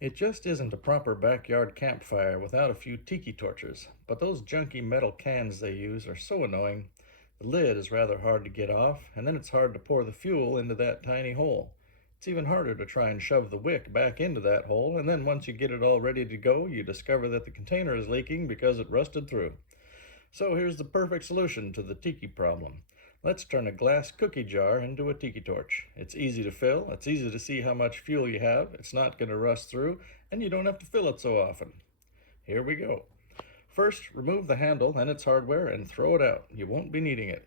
It just isn't a proper backyard campfire without a few tiki torches, but those junky metal cans they use are so annoying. The lid is rather hard to get off, and then it's hard to pour the fuel into that tiny hole. It's even harder to try and shove the wick back into that hole, and then once you get it all ready to go, you discover that the container is leaking because it rusted through. So here's the perfect solution to the tiki problem. Let's turn a glass cookie jar into a tiki torch. It's easy to fill, it's easy to see how much fuel you have, it's not going to rust through, and you don't have to fill it so often. Here we go. First, remove the handle and its hardware and throw it out. You won't be needing it.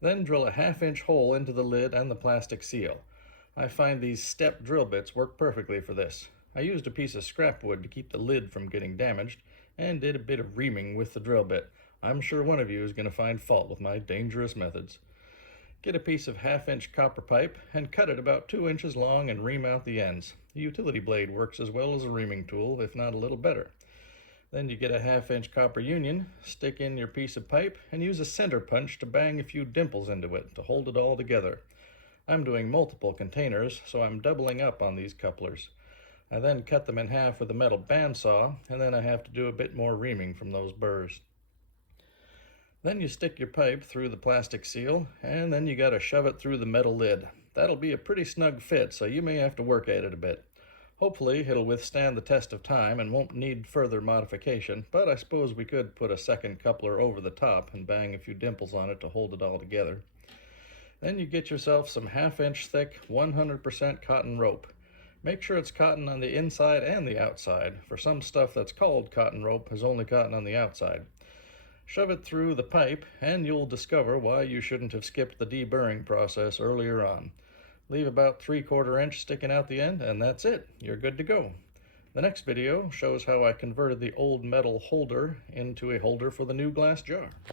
Then drill a half-inch hole into the lid and the plastic seal. I find these step drill bits work perfectly for this. I used a piece of scrap wood to keep the lid from getting damaged and did a bit of reaming with the drill bit. I'm sure one of you is going to find fault with my dangerous methods. Get a piece of half-inch copper pipe and cut it about 2 inches long and ream out the ends. A utility blade works as well as a reaming tool, if not a little better. Then you get a half-inch copper union, stick in your piece of pipe, and use a center punch to bang a few dimples into it to hold it all together. I'm doing multiple containers, so I'm doubling up on these couplers. I then cut them in half with a metal bandsaw, and then I have to do a bit more reaming from those burrs. Then you stick your pipe through the plastic seal, and then you gotta shove it through the metal lid. That'll be a pretty snug fit, so you may have to work at it a bit. Hopefully it'll withstand the test of time and won't need further modification, but I suppose we could put a second coupler over the top and bang a few dimples on it to hold it all together. Then you get yourself some half-inch thick 100% cotton rope. Make sure it's cotton on the inside and the outside, for some stuff that's called cotton rope has only cotton on the outside. Shove it through the pipe and you'll discover why you shouldn't have skipped the deburring process earlier on. Leave about 3/4 inch sticking out the end and that's it. You're good to go. The next video shows how I converted the old metal holder into a holder for the new glass jar.